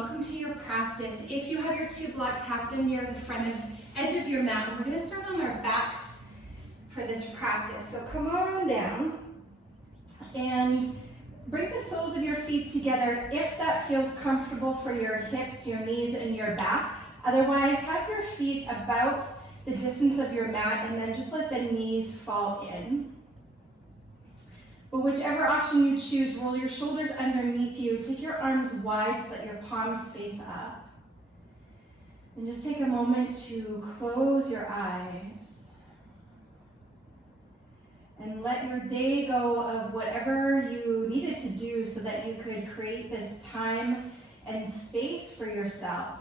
welcome to your practice. If you have your two blocks, have them near the front edge of your mat. We're going to start on our backs for this practice. So come on down and bring the soles of your feet together if that feels comfortable for your hips, your knees, and your back. Otherwise, have your feet about the distance of your mat and then just let the knees fall in. But whichever option you choose, roll your shoulders underneath you. Take your arms wide so that your palms face up. And just take a moment to close your eyes. And let your day go of whatever you needed to do so that you could create this time and space for yourself.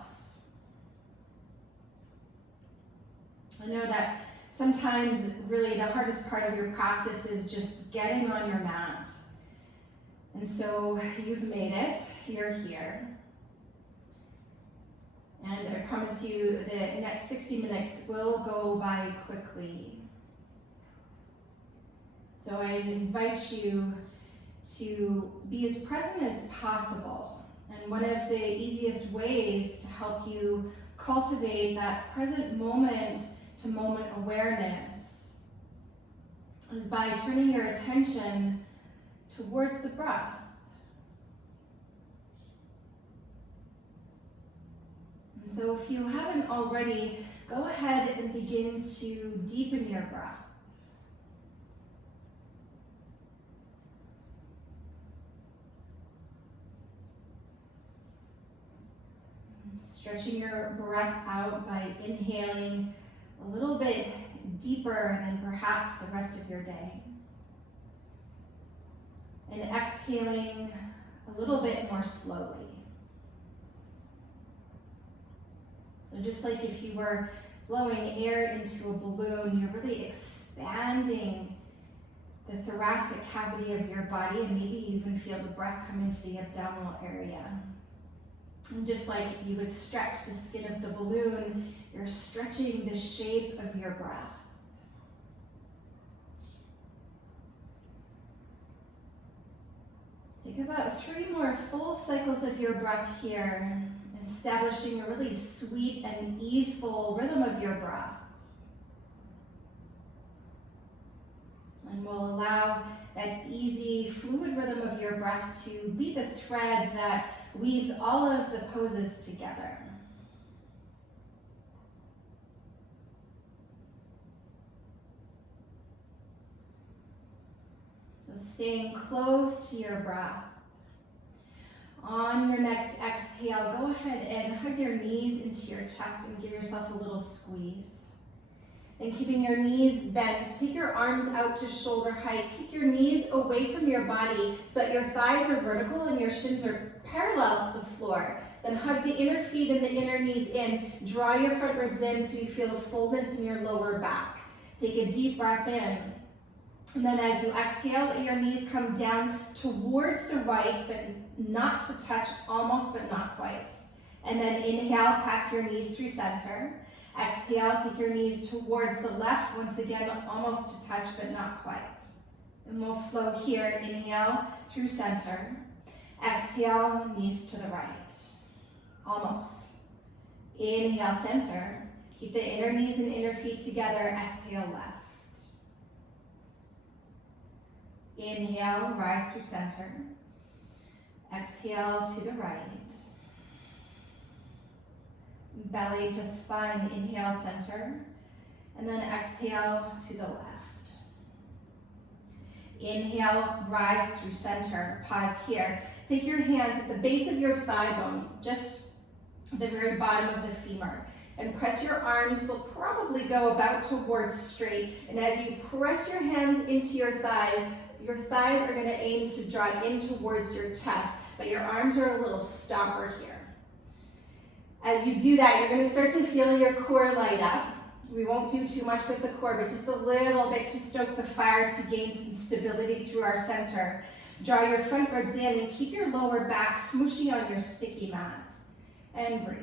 I know that sometimes really the hardest part of your practice is just getting on your mat. And so you've made it, you're here. And I promise you the next 60 minutes will go by quickly. So I invite you to be as present as possible. And one of the easiest ways to help you cultivate that present moment to moment awareness is by turning your attention towards the breath. And so if you haven't already, go ahead and begin to deepen your breath. Stretching your breath out by inhaling a little bit deeper than perhaps the rest of your day. And exhaling a little bit more slowly. So just like if you were blowing air into a balloon, you're really expanding the thoracic cavity of your body, and maybe you even feel the breath come into the abdominal area. And just like you would stretch the skin of the balloon, you're stretching the shape of your breath. Take about 3 more full cycles of your breath here, establishing a really sweet and easeful rhythm of your breath. And we'll allow that easy, fluid rhythm of your breath to be the thread that weaves all of the poses together. So staying close to your breath. On your next exhale, go ahead and hug your knees into your chest and give yourself a little squeeze. And keeping your knees bent, take your arms out to shoulder height. Kick your knees away from your body so that your thighs are vertical and your shins are parallel to the floor. Then hug the inner feet and the inner knees in. Draw your front ribs in so you feel a fullness in your lower back. Take a deep breath in. And then as you exhale, let your knees come down towards the right, but not to touch, almost but not quite. And then inhale, pass your knees through center. Exhale, take your knees towards the left, once again, almost to touch, but not quite. And we'll flow here, inhale through center. Exhale, knees to the right, almost. Inhale, center. Keep the inner knees and inner feet together. Exhale, left. Inhale, rise through center. Exhale to the right. Belly to spine, inhale, center, and then exhale to the left. Inhale, rise through center, pause here. Take your hands at the base of your thigh bone, just the very bottom of the femur, and press your arms. They'll probably go about towards straight, and as you press your hands into your thighs are going to aim to draw in towards your chest, but your arms are a little stopper here. As you do that, you're going to start to feel your core light up. We won't do too much with the core, but just a little bit to stoke the fire to gain some stability through our center. Draw your front ribs in and keep your lower back smooshing on your sticky mat. And breathe.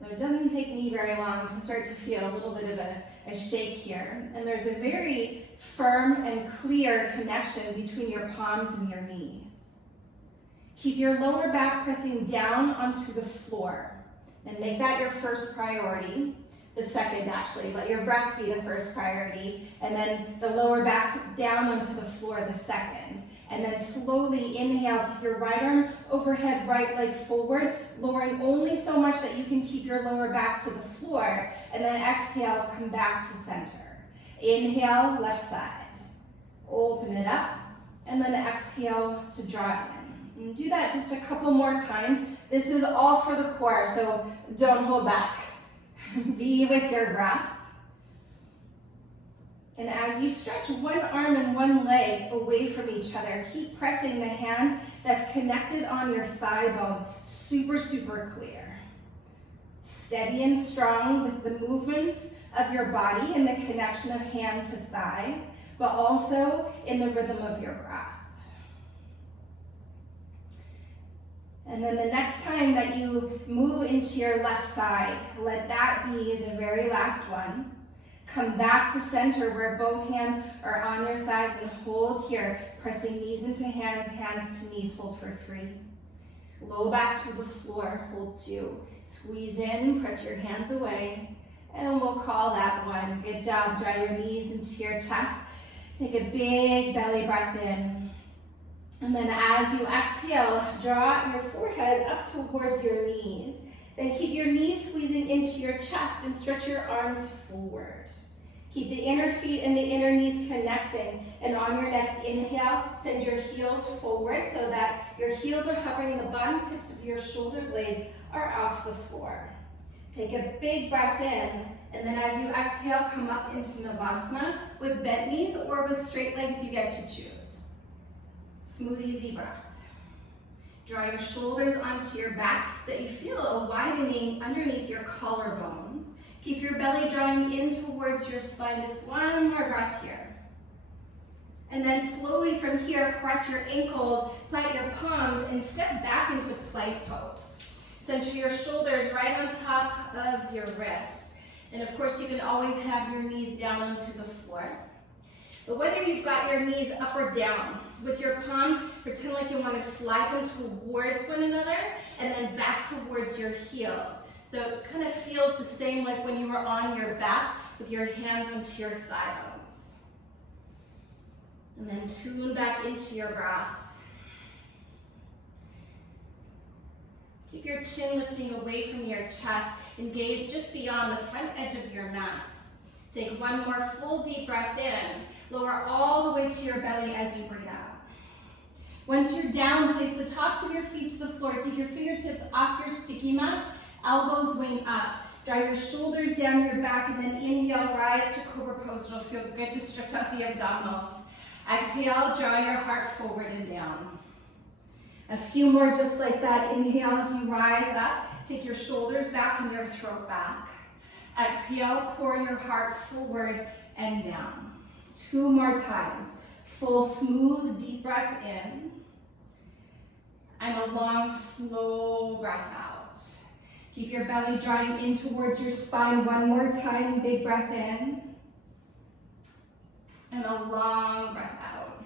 Now it doesn't take me very long to start to feel a little bit of a shake here. And there's a very firm and clear connection between your palms and your knees. Keep your lower back pressing down onto the floor. And make that your first priority. The second, actually. Let your breath be the first priority. And then the lower back down onto the floor, the second. And then slowly inhale, take your right arm overhead, right leg forward, lowering only so much that you can keep your lower back to the floor. And then exhale, come back to center. Inhale, left side. Open it up. And then exhale to draw it in. And do that just a couple more times. This is all for the core, so don't hold back. Be with your breath. And as you stretch one arm and one leg away from each other, keep pressing the hand that's connected on your thigh bone, super, super clear. Steady and strong with the movements of your body and the connection of hand to thigh, but also in the rhythm of your breath. And then the next time that you move into your left side, let that be the very last one. Come back to center where both hands are on your thighs and hold here, pressing knees into hands, hands to knees, hold for 3. Low back to the floor, hold 2. Squeeze in, press your hands away, and we'll call that 1. Good job, draw your knees into your chest. Take a big belly breath in. And then as you exhale, draw your forehead up towards your knees. Then keep your knees squeezing into your chest and stretch your arms forward. Keep the inner feet and the inner knees connecting. And on your next inhale, send your heels forward so that your heels are hovering and the bottom tips of your shoulder blades are off the floor. Take a big breath in, and then as you exhale, come up into Navasana with bent knees or with straight legs, you get to choose. Smooth, easy breath. Draw your shoulders onto your back so that you feel a widening underneath your collarbones. Keep your belly drawing in towards your spine. Just one more breath here. And then slowly from here, cross your ankles, plant your palms, and step back into plank pose. Center your shoulders right on top of your wrists. And of course, you can always have your knees down onto the floor. But whether you've got your knees up or down, with your palms, pretend like you want to slide them towards one another and then back towards your heels. So it kind of feels the same like when you were on your back with your hands onto your thigh bones. And then tune back into your breath. Keep your chin lifting away from your chest and gaze just beyond the front edge of your mat. Take one more full deep breath in. Lower all the way to your belly as you breathe out. Once you're down, place the tops of your feet to the floor. Take your fingertips off your sticky mat, elbows wing up. Draw your shoulders down your back and then inhale, rise to cobra pose. It'll feel good to stretch out the abdominals. Exhale, draw your heart forward and down. A few more just like that. Inhale as you rise up. Take your shoulders back and your throat back. Exhale, pour your heart forward and down. 2 more times. Full, smooth, deep breath in. And a long, slow breath out. Keep your belly drawing in towards your spine. 1 more time. Big breath in. And a long breath out.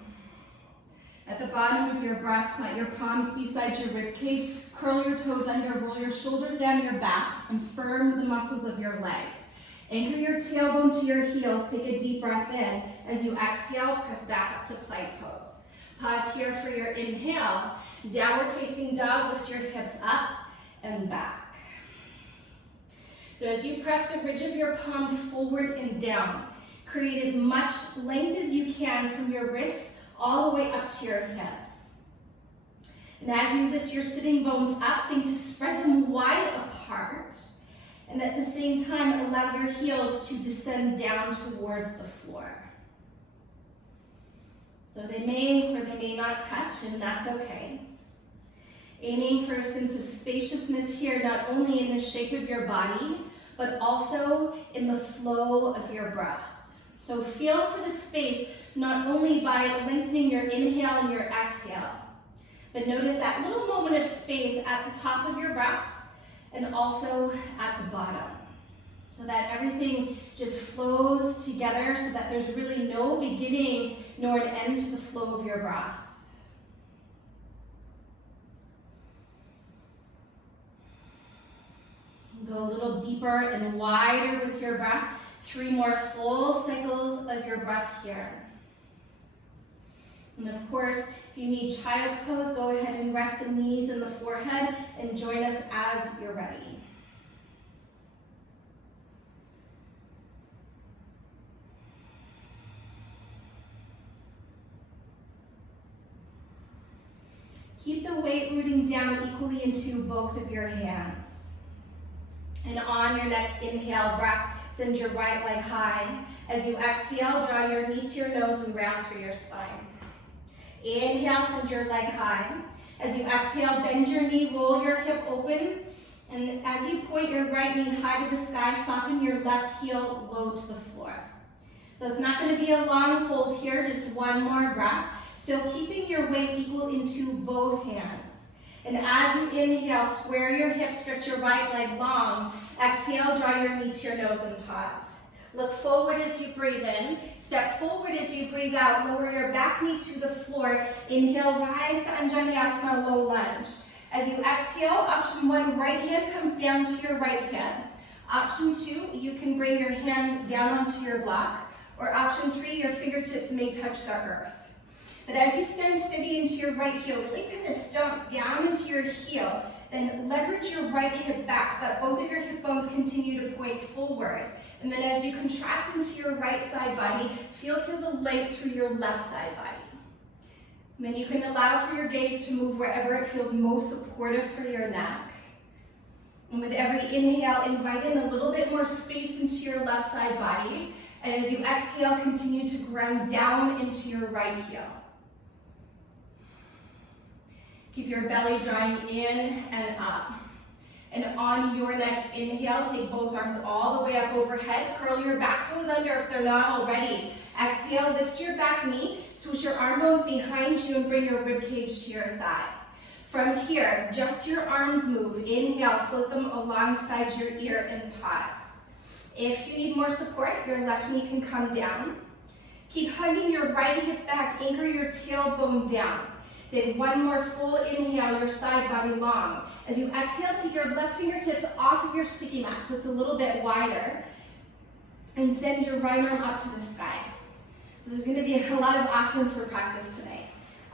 At the bottom of your breath, plant your palms beside your rib cage. Curl your toes under, roll your shoulders down your back, and firm the muscles of your legs. Anchor your tailbone to your heels. Take a deep breath in. As you exhale, press back up to plank pose. Pause here for your inhale. Downward facing dog, lift your hips up and back. So as you press the ridge of your palm forward and down, create as much length as you can from your wrists all the way up to your hips. And as you lift your sitting bones up, think to spread them wide apart. And at the same time, allow your heels to descend down towards the floor. So they may or they may not touch, and that's okay. Aiming for a sense of spaciousness here, not only in the shape of your body, but also in the flow of your breath. So feel for the space, not only by lengthening your inhale and your exhale, but notice that little moment of space at the top of your breath and also at the bottom, so that everything just flows together so that there's really no beginning nor an end to the flow of your breath. Go a little deeper and wider with your breath. 3 more full cycles of your breath here. And of course, if you need child's pose, go ahead and rest the knees in the forehead and join us as you're ready. Keep the weight rooting down equally into both of your hands. And on your next inhale breath, send your right leg high. As you exhale, draw your knee to your nose and round through your spine. Inhale, send your leg high. As you exhale, bend your knee, roll your hip open. And as you point your right knee high to the sky, soften your left heel low to the floor. So it's not going to be a long hold here, just 1 more breath. Still keeping your weight equal into both hands. And as you inhale, square your hips, stretch your right leg long. Exhale, draw your knee to your nose and pause. Look forward as you breathe in. Step forward as you breathe out. Lower your back knee to the floor. Inhale, rise to Anjaneyasana, low lunge. As you exhale, option 1, right hand comes down to your right hand. Option 2, you can bring your hand down onto your block. Or option 3, your fingertips may touch the earth. But as you stand steady into your right heel, really kind of stomp down into your heel, then leverage your right hip back so that both of your hip bones continue to point forward. And then as you contract into your right side body, feel for the length through your left side body. And then you can allow for your gaze to move wherever it feels most supportive for your neck. And with every inhale, invite in a little bit more space into your left side body. And as you exhale, continue to ground down into your right heel. Keep your belly drawing in and up. And on your next inhale, take both arms all the way up overhead. Curl your back toes under if they're not already. Exhale, lift your back knee, switch your arm bones behind you and bring your rib cage to your thigh. From here, just your arms move. Inhale, float them alongside your ear and pause. If you need more support, your left knee can come down. Keep hugging your right hip back, anchor your tailbone down. Take 1 more full inhale, your side body long. As you exhale, take your left fingertips off of your sticky mat so it's a little bit wider. And send your right arm up to the sky. So there's going to be a lot of options for practice today.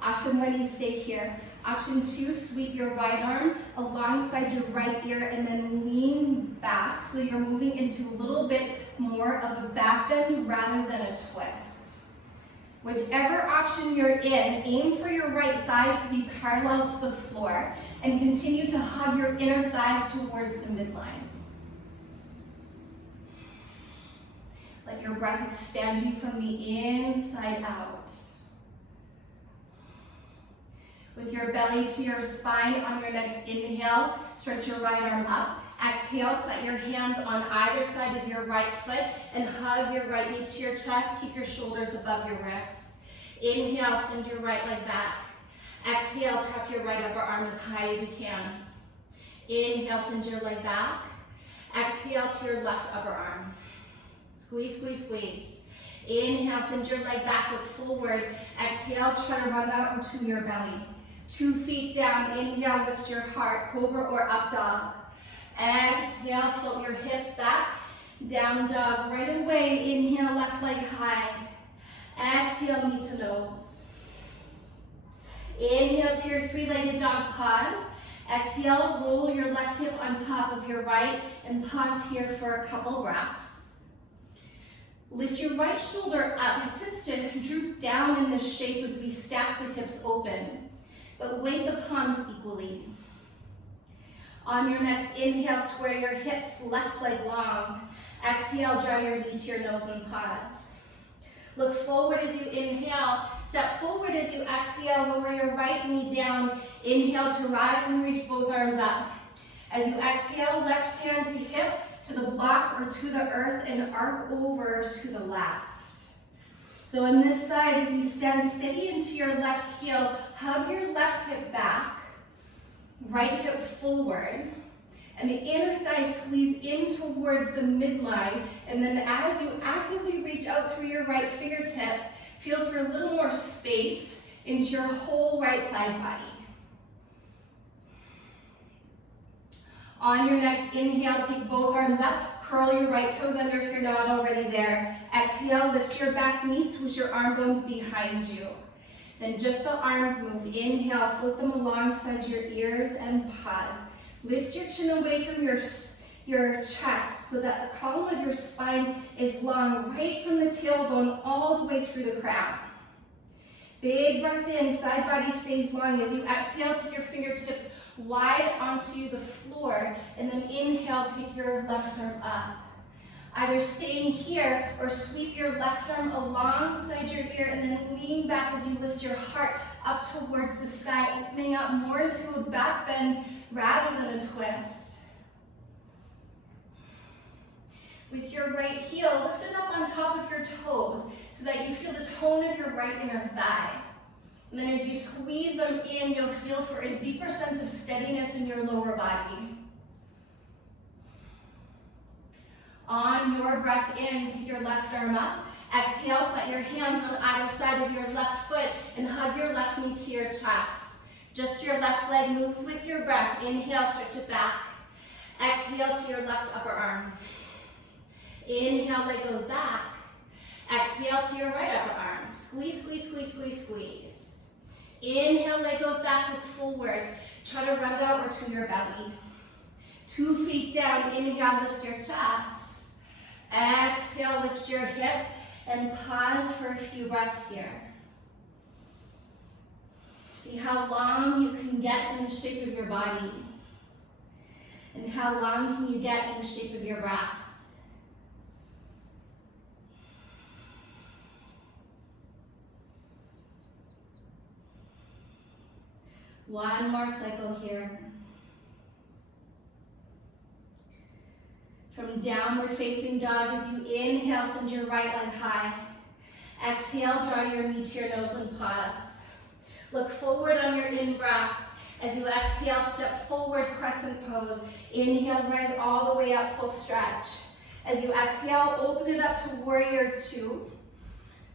Option 1, you stay here. Option 2, sweep your right arm alongside your right ear and then lean back so you're moving into a little bit more of a back bend rather than a twist. Whichever option you're in, aim for your right thigh to be parallel to the floor and continue to hug your inner thighs towards the midline. Let your breath expand you from the inside out. With your belly to your spine on your next inhale, stretch your right arm up. Exhale, plant your hands on either side of your right foot and hug your right knee to your chest. Keep your shoulders above your wrists. Inhale, send your right leg back. Exhale, tuck your right upper arm as high as you can. Inhale, send your leg back. Exhale to your left upper arm. Squeeze, squeeze, squeeze. Inhale, send your leg back, look forward. Exhale, chaturanga onto your belly. 2 feet down, inhale, lift your heart, cobra or up dog. Exhale, float your hips back, down dog. Right away, inhale, left leg high. Exhale, knee to nose. Inhale to your 3-legged dog, pause. Exhale, roll your left hip on top of your right and pause here for a couple breaths. Lift your right shoulder up. It tends to droop down in this shape as we stack the hips open, but weight the palms equally. On your next inhale, square your hips, left leg long. Exhale, draw your knee to your nose and pause. Look forward as you inhale. Step forward as you exhale. Lower your right knee down. Inhale to rise and reach both arms up. As you exhale, left hand to hip, to the block or to the earth, and arc over to the left. So on this side, as you stand steady into your left heel, hug your left hip back, right hip forward, and the inner thigh squeeze in towards the midline. And then as you actively reach out through your right fingertips, feel for a little more space into your whole right side body. On your next inhale, take both arms up. Curl your right toes under if you're not already there. Exhale, lift your back knee, swoosh your arm bones behind you. Then just the arms move. Inhale, float them alongside your ears and pause. Lift your chin away from your chest so that the column of your spine is long, right from the tailbone all the way through the crown. Big breath in, side body stays long. As you exhale, take your fingertips wide onto the floor, and then inhale, take your left arm up. Either staying here or sweep your left arm alongside your ear and then lean back as you lift your heart up towards the sky, opening up more into a back bend rather than a twist. With your right heel, lift it up on top of your toes so that you feel the tone of your right inner thigh. And then as you squeeze them in, you'll feel for a deeper sense of steadiness in your lower body. On your breath in, take your left arm up. Exhale, plant your hands on either side of your left foot and hug your left knee to your chest. Just your left leg moves with your breath. Inhale, stretch it back. Exhale to your left upper arm. Inhale, leg goes back. Exhale to your right upper arm. Squeeze, squeeze, squeeze, squeeze, squeeze. Inhale, leg goes back, look forward. Try to ranga or to your belly. 2 feet down, inhale, lift your chest. Exhale, lift your hips and pause for a few breaths here. See how long you can get in the shape of your body. And how long can you get in the shape of your breath. One more cycle here. From downward facing dog, as you inhale, send your right leg high. Exhale, draw your knee to your nose and pause. Look forward on your in-breath. As you exhale, step forward, crescent pose. Inhale, rise all the way up, full stretch. As you exhale, open it up to warrior two.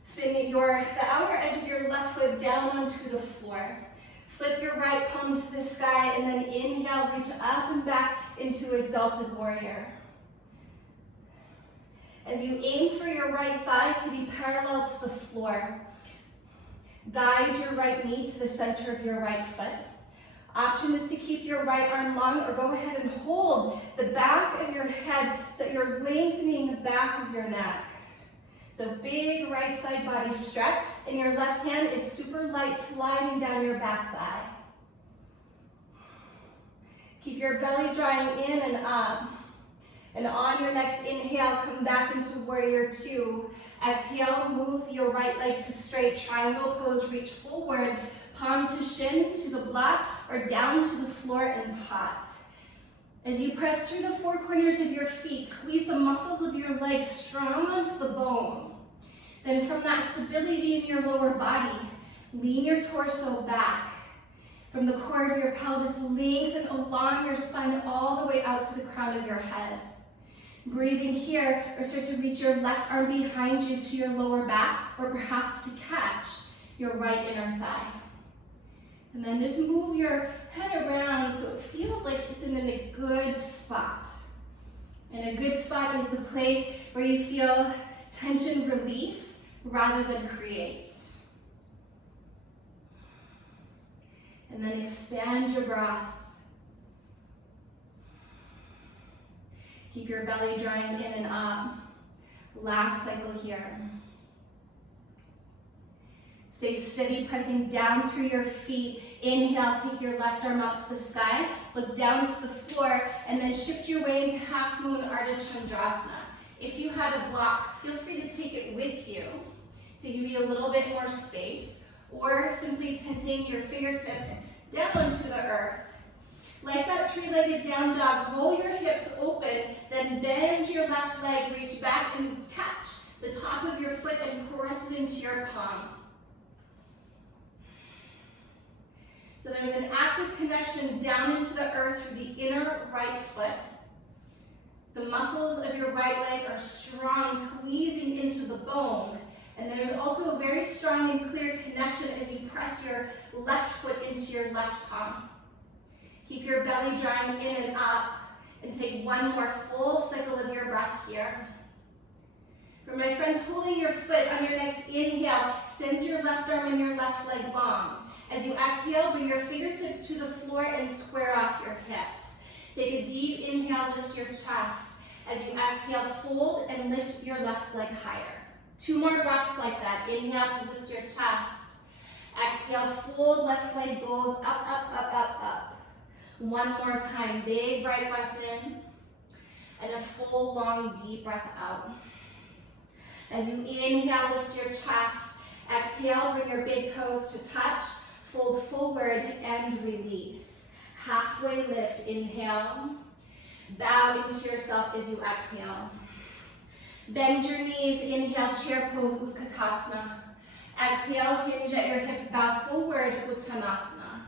Spin the outer edge of your left foot down onto the floor. Flip your right palm to the sky and then inhale, reach up and back into exalted warrior. As you aim for your right thigh to be parallel to the floor, guide your right knee to the center of your right foot. Option is to keep your right arm long or go ahead and hold the back of your head so that you're lengthening the back of your neck. So big right side body stretch, and your left hand is super light sliding down your back thigh. Keep your belly drawing in and up. And on your next inhale, come back into warrior two. Exhale, move your right leg to straight triangle pose, reach forward, palm to shin, to the block, or down to the floor and pause. As you press through the four corners of your feet, squeeze the muscles of your legs strong onto the bone. Then from that stability in your lower body, lean your torso back. From the core of your pelvis, lengthen along your spine all the way out to the crown of your head. Breathing here, or start to reach your left arm behind you to your lower back, or perhaps to catch your right inner thigh. And then just move your head around so it feels like it's in a good spot. And a good spot is the place where you feel tension release rather than create. And then expand your breath. Keep your belly drawing in and up. Last cycle here. Stay steady, pressing down through your feet. Inhale, take your left arm up to the sky. Look down to the floor, and then shift your way into half moon Artichondrasana. If you had a block, feel free to take it with you to give you a little bit more space, or simply tenting your fingertips down onto the earth. Like that three-legged down dog, roll your hips open, then bend your left leg, reach back and catch the top of your foot and press it into your palm. So there's an active connection down into the earth through the inner right foot. The muscles of your right leg are strong, squeezing into the bone. And there's also a very strong and clear connection as you press your left foot into your left palm. Keep your belly drawing in and up. And take one more full cycle of your breath here. For my friends, holding your foot on your next inhale, send your left arm and your left leg long. As you exhale, bring your fingertips to the floor and square off your hips. Take a deep inhale, lift your chest. As you exhale, fold and lift your left leg higher. 2 more breaths like that. Inhale to lift your chest. Exhale, fold, left leg goes up, up, up, up, up. 1 more time, big right breath in. And a full, long, deep breath out. As you inhale, lift your chest. Exhale, bring your big toes to touch. Fold forward and release. Halfway lift, inhale. Bow into yourself as you exhale. Bend your knees, inhale, chair pose, Utkatasana. Exhale, hinge at your hips, bow forward, Uttanasana.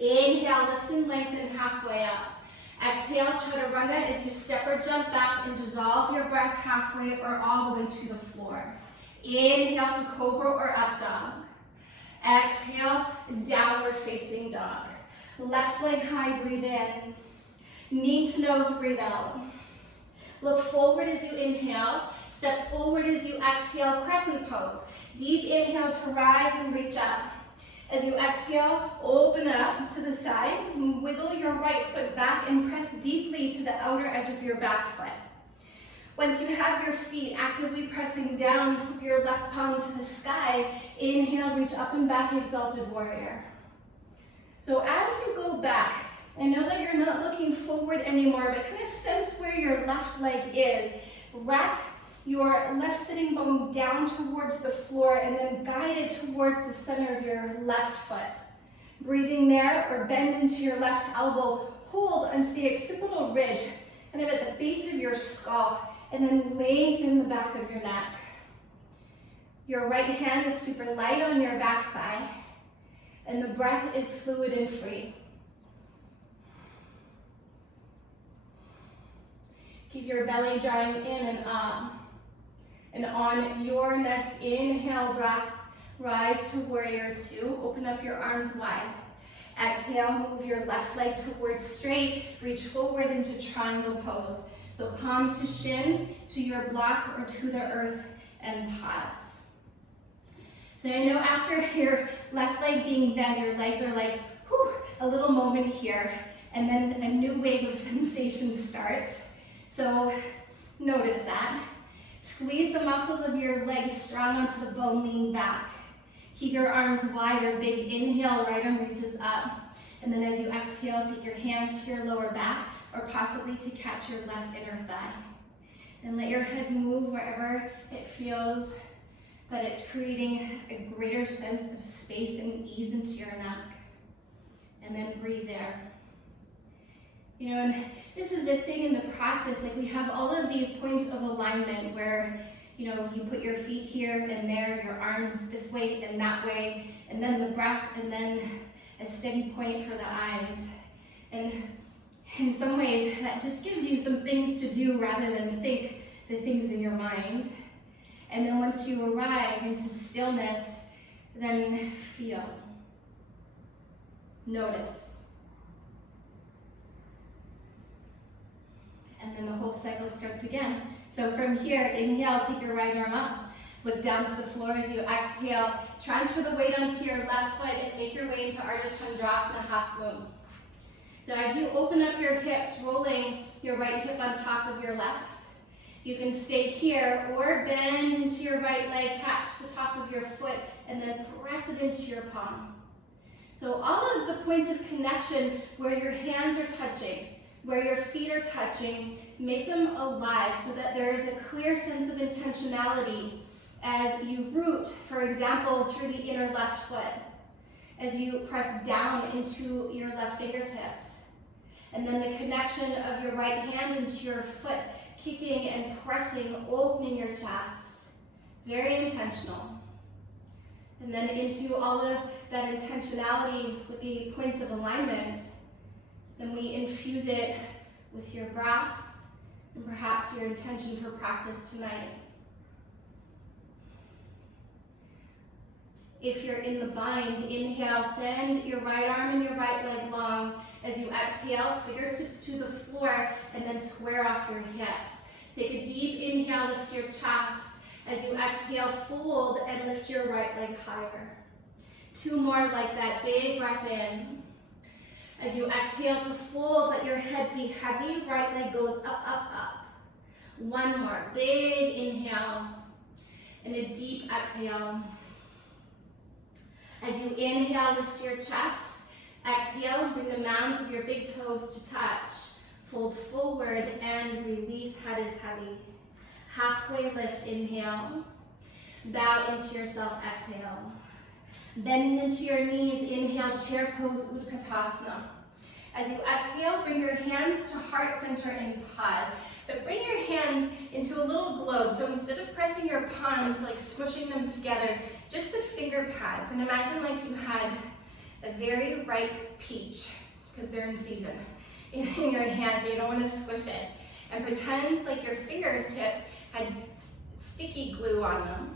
Inhale, lift and lengthen halfway up. Exhale, Chaturanga as you step or jump back and dissolve your breath halfway or all the way to the floor. Inhale to Cobra or Up Dog. Exhale, Downward Facing Dog. Left leg high, breathe in. Knee to nose, breathe out. Look forward as you inhale. Step forward as you exhale, crescent pose. Deep inhale to rise and reach up. As you exhale, open up to the side. Wiggle your right foot back and press deeply to the outer edge of your back foot. Once you have your feet actively pressing down, flip your left palm to the sky. Inhale, reach up and back, Exalted Warrior. So as you go back, I know that you're not looking forward anymore, but kind of sense where your left leg is. Wrap your left sitting bone down towards the floor and then guide it towards the center of your left foot. Breathing there or bend into your left elbow, hold onto the occipital ridge, kind of at the base of your skull, and then lengthen the back of your neck. Your right hand is super light on your back thigh, and the breath is fluid and free. Keep your belly drawing in and up. And on your next inhale breath, rise to Warrior 2. Open up your arms wide. Exhale, move your left leg towards straight. Reach forward into triangle pose. So palm to shin, to your block or to the earth, and pause. So I know after your left leg being bent, your legs are like, whew, a little moment here. And then a new wave of sensation starts. So notice that. Squeeze the muscles of your legs strong onto the bone, lean back. Keep your arms wide or big inhale, right arm reaches up. And then as you exhale, take your hand to your lower back or possibly to catch your left inner thigh. And let your head move wherever it feels that it's creating a greater sense of space and ease into your neck. And then breathe there. You know, and this is the thing in the practice, like we have all of these points of alignment where, you know, you put your feet here and there, your arms this way and that way, and then the breath, and then a steady point for the eyes. And in some ways, that just gives you some things to do rather than think the things in your mind. And then once you arrive into stillness, then feel. Notice. And then the whole cycle starts again. So from here, inhale, take your right arm up. Look down to the floor as you exhale. Transfer the weight onto your left foot and make your way into Artichondrasana, half moon. So as you open up your hips, rolling your right hip on top of your left, you can stay here or bend into your right leg, catch the top of your foot, and then press it into your palm. So all of the points of connection where your hands are touching, where your feet are touching, make them alive so that there is a clear sense of intentionality as you root, for example, through the inner left foot, as you press down into your left fingertips, and then the connection of your right hand into your foot, kicking and pressing, opening your chest. Very intentional. And then into all of that intentionality with the points of alignment, then we infuse it with your breath and perhaps your intention for practice tonight. If you're in the bind, inhale, send your right arm and your right leg long. As you exhale, fingertips to the floor and then square off your hips. Take a deep inhale, lift your chest. As you exhale, fold and lift your right leg higher. 2 more like that, big breath in. As you exhale to fold, let your head be heavy, right leg goes up, up, up. 1 more, big inhale and a deep exhale. As you inhale, lift your chest. Exhale, bring the mounds of your big toes to touch. Fold forward and release, head is heavy. Halfway lift, inhale. Bow into yourself, exhale. Bend into your knees, inhale, chair pose, Utkatasana. As you exhale, bring your hands to heart center and pause. But bring your hands into a little globe. So instead of pressing your palms, like squishing them together, just the finger pads. And imagine like you had a very ripe peach, because they're in season, in your hand, so you don't want to squish it. And pretend like your fingertips had sticky glue on them.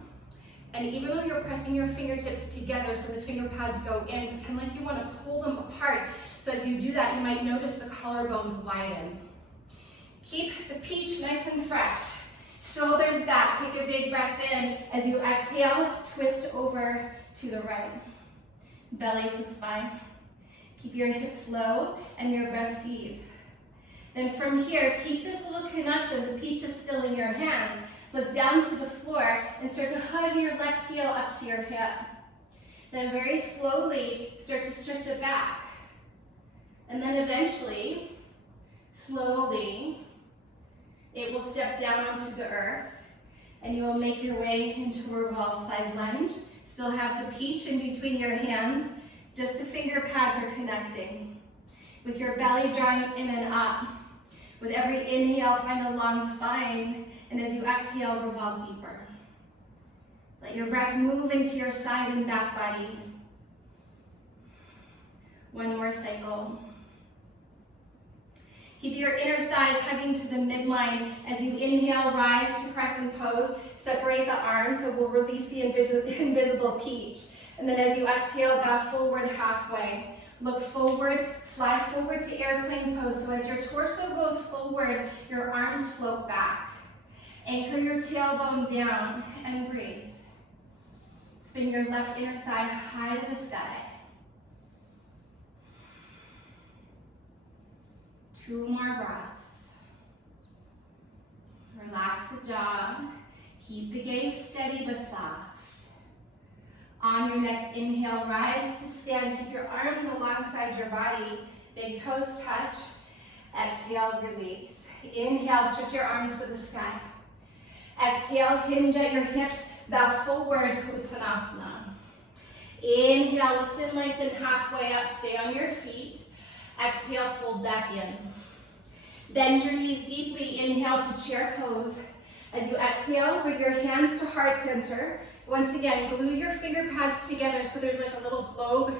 And even though you're pressing your fingertips together so the finger pads go in, pretend like you want to pull them apart. So as you do that, you might notice the collarbones widen. Keep the peach nice and fresh. Shoulders back, take a big breath in. As you exhale, twist over to the right. Belly to spine. Keep your hips low and your breath deep. Then from here, keep this little connection. The peach is still in your hands. Look down to the floor and start to hug your left heel up to your hip. Then very slowly start to stretch it back. And then eventually, slowly, it will step down onto the earth and you will make your way into a revolve side lunge. Still have the peach in between your hands. Just the finger pads are connecting. With your belly drawing in and up. With every inhale, find a long spine. And as you exhale, revolve deeper. Let your breath move into your side and back body. 1 more cycle. Keep your inner thighs hugging to the midline. As you inhale, rise to crescent pose. Separate the arms, so we'll release the invisible peach. And then as you exhale, bow forward halfway. Look forward, fly forward to airplane pose. So as your torso goes forward, your arms float back. Anchor your tailbone down and breathe. Spin your left inner thigh high to the sky. 2 more breaths. Relax the jaw. Keep the gaze steady but soft. On your next inhale, rise to stand. Keep your arms alongside your body. Big toes touch. Exhale, release. Inhale, stretch your arms to the sky. Exhale, hinge at your hips. Bow forward, Konasana. Inhale, lift and lengthen halfway up. Stay on your feet. Exhale, fold back in. Bend your knees deeply. Inhale to chair pose. As you exhale, bring your hands to heart center. Once again, glue your finger pads together so there's like a little globe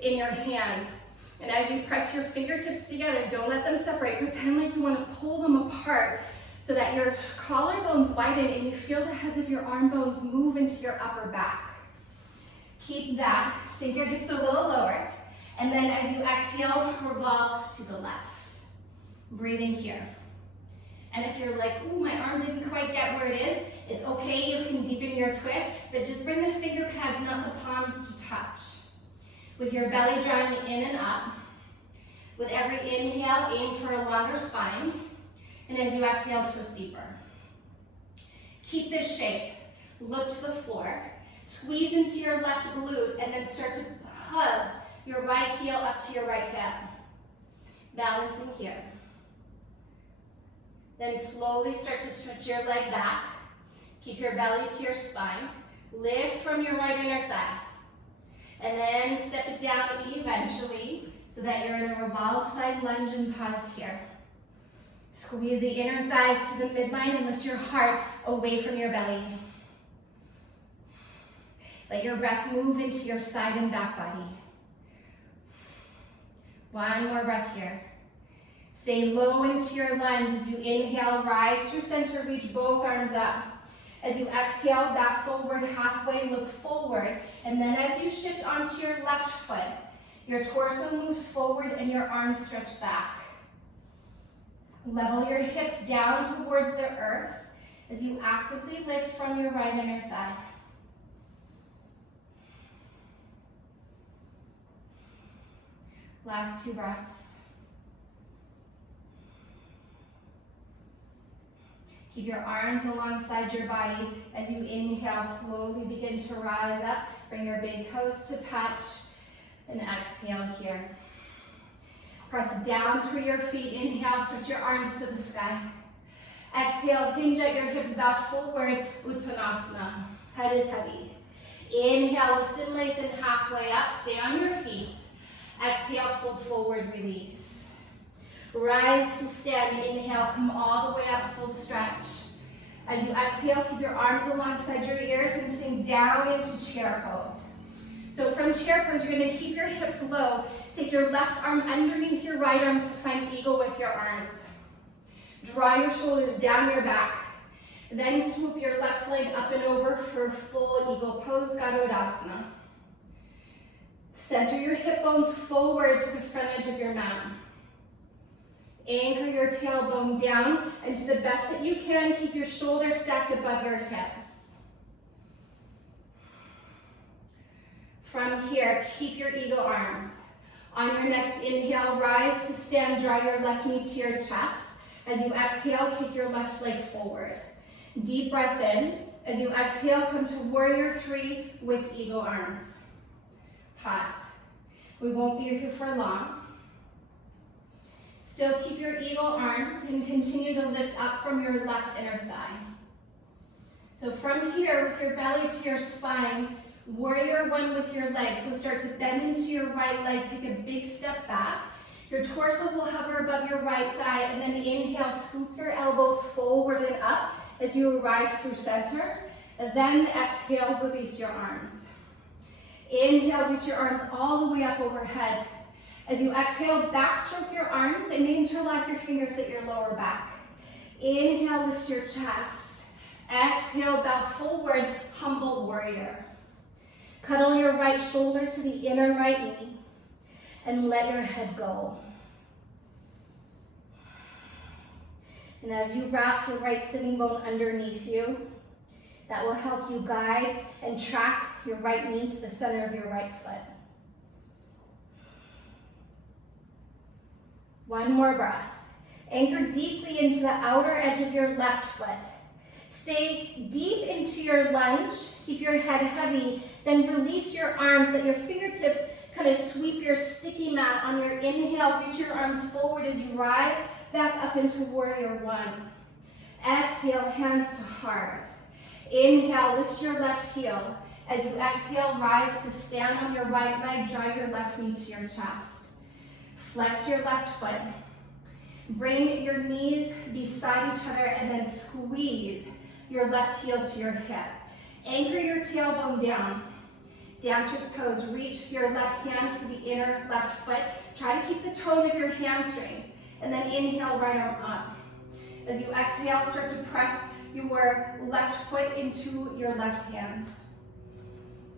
in your hands. And as you press your fingertips together, don't let them separate. Pretend like you want to pull them apart so that your collarbones widen and you feel the heads of your arm bones move into your upper back. Keep that. Sink your hips a little lower. And then as you exhale, revolve to the left. Breathing here. And if you're like, ooh, my arm didn't quite get where it is, it's okay, you can deepen your twist, but just bring the finger pads, not the palms, to touch. With your belly drawing in and up. With every inhale, aim for a longer spine. And as you exhale, twist deeper. Keep this shape. Look to the floor. Squeeze into your left glute and then start to hug your right heel up to your right hip. Balancing here. Then slowly start to stretch your leg back. Keep your belly to your spine. Lift from your right inner thigh. And then step it down eventually so that you're in a revolve side lunge and pause here. Squeeze the inner thighs to the midline and lift your heart away from your belly. Let your breath move into your side and back body. 1 more breath here. Stay low into your lunge as you inhale, rise through center, reach both arms up. As you exhale, back forward, halfway, look forward. And then as you shift onto your left foot, your torso moves forward and your arms stretch back. Level your hips down towards the earth as you actively lift from your right inner thigh. Last 2 breaths. Keep your arms alongside your body as you inhale, slowly begin to rise up. Bring your big toes to touch and exhale here. Press down through your feet. Inhale, stretch your arms to the sky. Exhale, hinge at your hips, bow forward, Uttanasana. Head is heavy. Inhale, lift and lengthen halfway up. Stay on your feet. Exhale, fold forward, release. Rise to stand, inhale, come all the way up, full stretch. As you exhale, keep your arms alongside your ears and sink down into chair pose. So from chair pose, you're gonna keep your hips low. Take your left arm underneath your right arm to find eagle with your arms. Draw your shoulders down your back. Then swoop your left leg up and over for full eagle pose, Garudasana. Center your hip bones forward to the front edge of your mat. Anchor your tailbone down, and to the best that you can, keep your shoulders stacked above your hips. From here, keep your eagle arms. On your next inhale, rise to stand, draw your left knee to your chest. As you exhale, kick your left leg forward. Deep breath in. As you exhale, come to warrior 3 with eagle arms. Pause. We won't be here for long. Still keep your eagle arms and continue to lift up from your left inner thigh. So from here, with your belly to your spine, warrior 1 with your legs. So start to bend into your right leg, take a big step back. Your torso will hover above your right thigh, and then inhale, scoop your elbows forward and up as you arrive through center. And then exhale, release your arms. Inhale, reach your arms all the way up overhead. As you exhale, backstroke your arms and interlock your fingers at your lower back. Inhale, lift your chest. Exhale, bow forward, humble warrior. Cuddle your right shoulder to the inner right knee and let your head go. And as you wrap your right sitting bone underneath you, that will help you guide and track your right knee to the center of your right foot. One more breath. Anchor deeply into the outer edge of your left foot. Stay deep into your lunge. Keep your head heavy. Then release your arms. Let your fingertips kind of sweep your sticky mat. On your inhale, reach your arms forward as you rise back up into warrior 1. Exhale, hands to heart. Inhale, lift your left heel. As you exhale, rise to stand on your right leg. Draw your left knee to your chest. Flex your left foot. Bring your knees beside each other and then squeeze your left heel to your hip. Anchor your tailbone down. Dancer's pose. Reach your left hand for the inner left foot. Try to keep the tone of your hamstrings. And then inhale, right arm up. As you exhale, start to press your left foot into your left hand.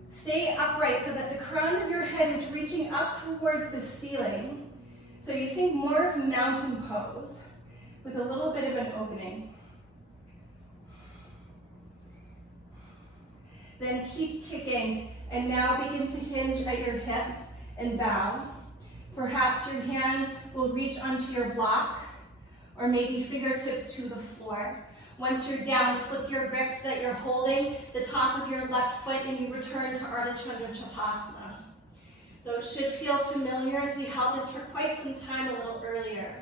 Stay upright so that the crown of your head is reaching up towards the ceiling. So you think more of mountain pose with a little bit of an opening. Then keep kicking and now begin to hinge at your hips and bow. Perhaps your hand will reach onto your block or maybe fingertips to the floor. Once you're down, flip your grip so that you're holding the top of your left foot and you return to Artichondrasana. So it should feel familiar as we held this for quite some time a little earlier.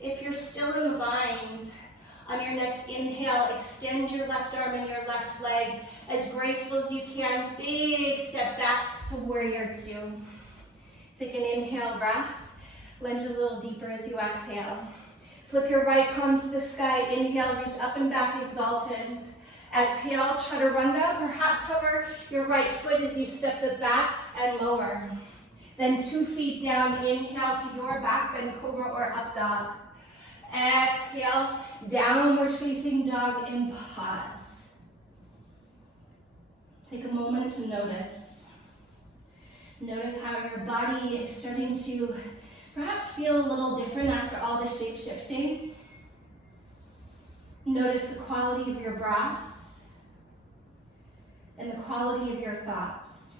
If you're still in the bind, on your next inhale, extend your left arm and your left leg as graceful as you can. Big step back to warrior 2. Take an inhale breath. Lunge a little deeper as you exhale. Flip your right palm to the sky. Inhale, reach up and back, exalted. Exhale, chaturanga. Perhaps hover your right foot as you step the back and lower. Then 2 feet down, inhale to your back bend cobra or up dog. Exhale, downward facing dog and pause. Take a moment to notice. Notice how your body is starting to perhaps feel a little different after all the shape shifting. Notice the quality of your breath and the quality of your thoughts.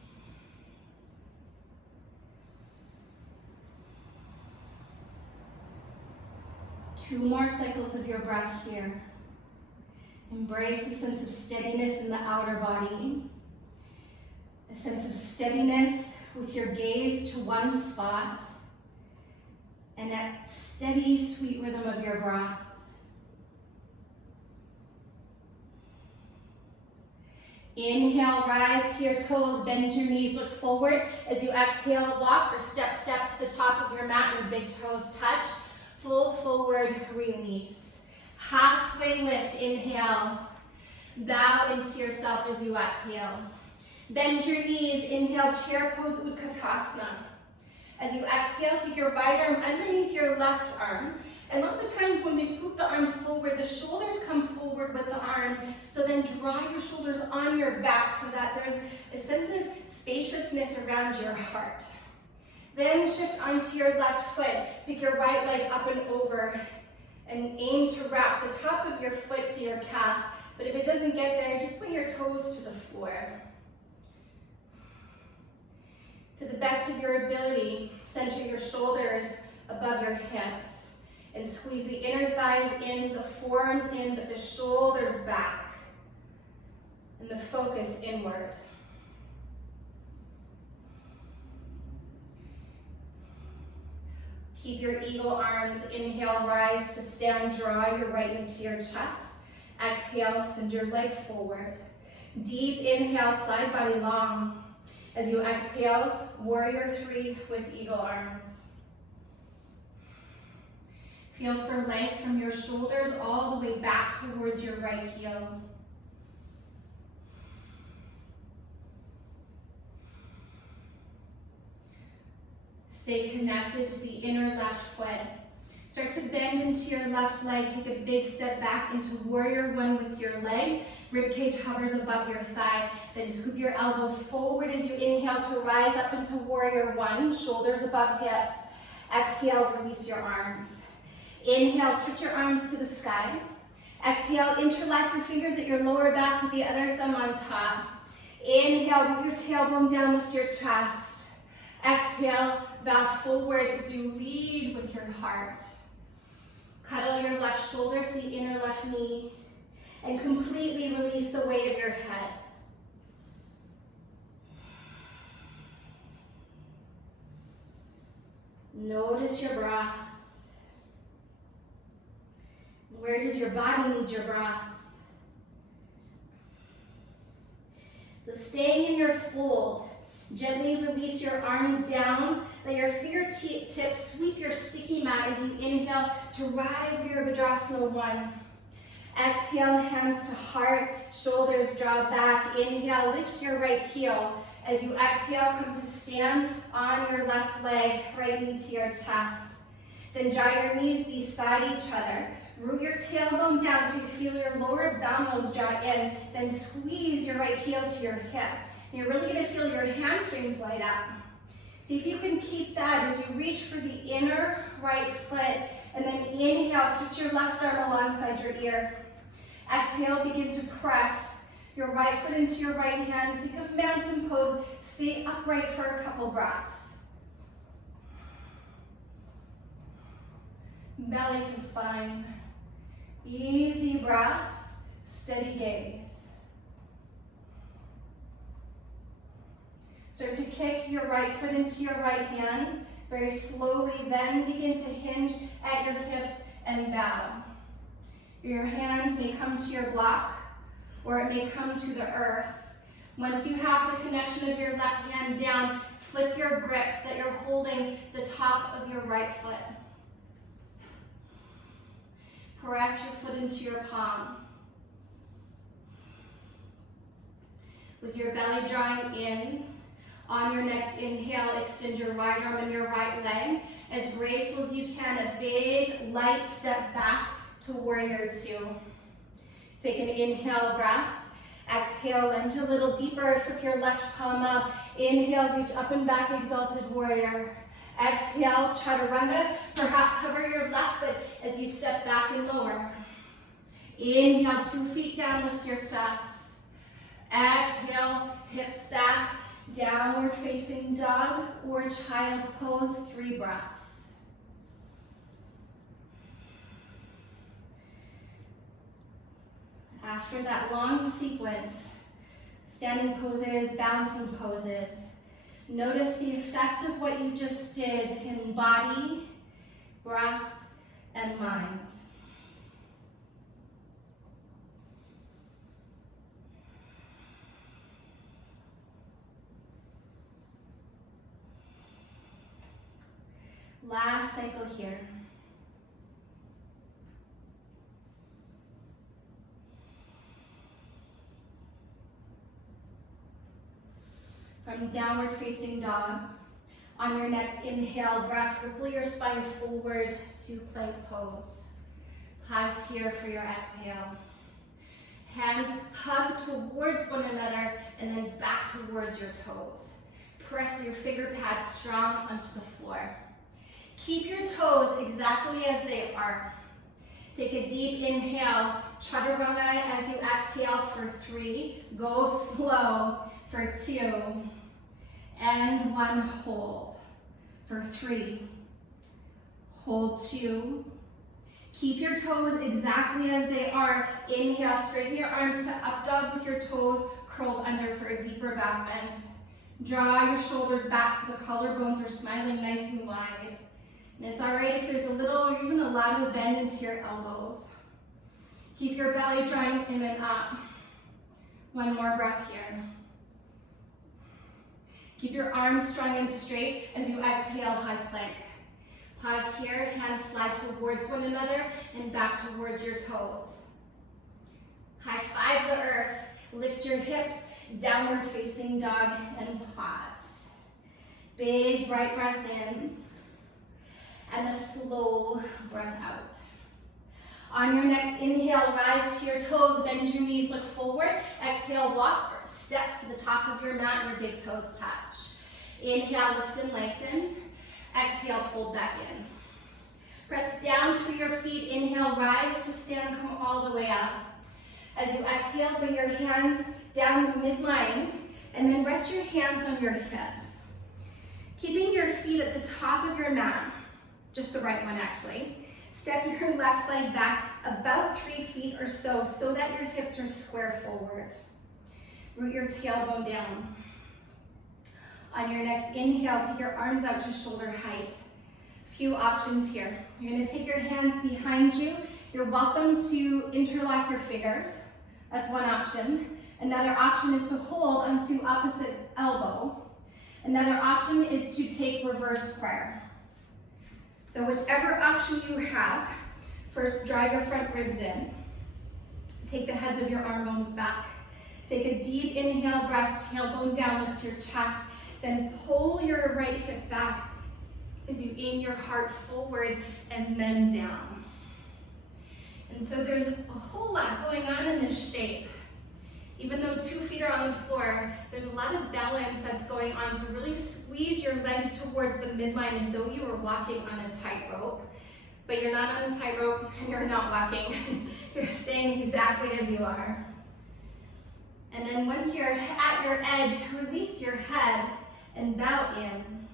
Two more cycles of your breath here. Embrace a sense of steadiness in the outer body. A sense of steadiness with your gaze to one spot. And that steady, sweet rhythm of your breath. Inhale, rise to your toes, bend your knees, look forward. As you exhale, walk or step to the top of your mat, your big toes touch. Full forward release. Halfway lift, inhale. Bow into yourself as you exhale. Bend your knees, inhale, chair pose, Utkatasana. As you exhale, take your right arm underneath your left arm. And lots of times when we scoop the arms forward, the shoulders come forward with the arms. So then draw your shoulders on your back so that there's a sense of spaciousness around your heart. Then shift onto your left foot. Pick your right leg up and over and aim to wrap the top of your foot to your calf. But if it doesn't get there, just put your toes to the floor. To the best of your ability, center your shoulders above your hips and squeeze the inner thighs in, the forearms in, but the shoulders back and the focus inward. Keep your eagle arms. Inhale, rise to stand, draw your right knee to your chest. Exhale, send your leg forward. Deep inhale, side body long. As you exhale, warrior three with eagle arms. Feel for length from your shoulders all the way back towards your right heel. Stay connected to the inner left foot. Start to bend into your left leg. Take a big step back into warrior one with your legs. Ribcage hovers above your thigh. Then scoop your elbows forward as you inhale to rise up into warrior one. Shoulders above hips. Exhale, release your arms. Inhale, stretch your arms to the sky. Exhale, interlock your fingers at your lower back with the other thumb on top. Inhale, root your tailbone down, lift your chest. Exhale, bow forward as you lead with your heart. Cuddle your left shoulder to the inner left knee and completely release the weight of your head. Notice your breath. Where does your body need your breath? So staying in your fold, gently release your arms down. Let your fingertips sweep your sticky mat as you inhale to rise Virabhadrasana 1. Exhale, hands to heart, shoulders draw back. Inhale, lift your right heel. As you exhale, come to stand on your left leg, right knee to your chest. Then draw your knees beside each other. Root your tailbone down so you feel your lower abdominals draw in. Then squeeze your right heel to your hip. And you're really going to feel your hamstrings light up. See if you can keep that as you reach for the inner right foot. And then inhale, switch your left arm alongside your ear. Exhale, begin to press your right foot into your right hand. Think of mountain pose. Stay upright for a couple breaths. Belly to spine. Easy breath, steady gaze. Start to kick your right foot into your right hand. Very slowly, then begin to hinge at your hips and bow. Your hand may come to your block, or it may come to the earth. Once you have the connection of your left hand down, flip your grip so that you're holding the top of your right foot. Press your foot into your palm. With your belly drawing in, on your next inhale, extend your right arm and your right leg As graceful as you can, a big, light step back to warrior two. Take an inhale breath. Exhale, lunge a little deeper, flip your left palm up. Inhale, reach up and back, exalted warrior. Exhale, chaturanga. Perhaps hover your left foot as you step back and lower. Inhale, 2 feet down, lift your chest. Exhale, hips back, downward facing dog or child's pose, 3 breaths. After that long sequence, standing poses, bouncing poses, notice the effect of what you just did in body, breath, and mind. Last cycle here. From downward facing dog, on your next inhale breath, ripple your spine forward to plank pose. Pause here for your exhale. Hands hug towards one another and then back towards your toes. Press your finger pads strong onto the floor. Keep your toes exactly as they are. Take a deep inhale, chaturanga as you exhale for 3. Go slow for 2. And 1, hold for 3. Hold 2. Keep your toes exactly as they are. Inhale, straighten your arms to up dog with your toes curled under for a deeper back bend. Draw your shoulders back so the collarbones are smiling nice and wide. And it's all right if there's a little or even a lot of a bend into your elbows. Keep your belly drawing in and up. 1 more breath here. Keep your arms strong and straight as you exhale, high plank. Pause here, hands slide towards one another and back towards your toes. High five the earth, lift your hips, downward facing dog, and pause. Big bright breath in. And a slow breath out. On your next inhale, rise to your toes, bend your knees, look forward. Exhale, walk or step to the top of your mat and your big toes touch. Inhale, lift and lengthen. Exhale, fold back in. Press down through your feet. Inhale, rise to stand, come all the way up. As you exhale, bring your hands down the midline and then rest your hands on your hips. Keeping your feet at the top of your mat. Just the right one actually. Step your left leg back about 3 feet or so that your hips are square forward. Root your tailbone down. On your next inhale, take your arms out to shoulder height. Few options here. You're gonna take your hands behind you. You're welcome to interlock your fingers. That's one option. Another option is to hold onto opposite elbow. Another option is to take reverse prayer. So whichever option you have, first draw your front ribs in. Take the heads of your arm bones back. Take a deep inhale breath, tailbone down, lift your chest, then pull your right hip back as you aim your heart forward and then down. And so there's a whole lot going on in this shape. Even though 2 feet are on the floor, there's a lot of balance that's going on. So really squeeze your legs towards the midline as though you were walking on a tightrope. But you're not on a tightrope and you're not walking. You're staying exactly as you are. And then once you're at your edge, release your head and bow in.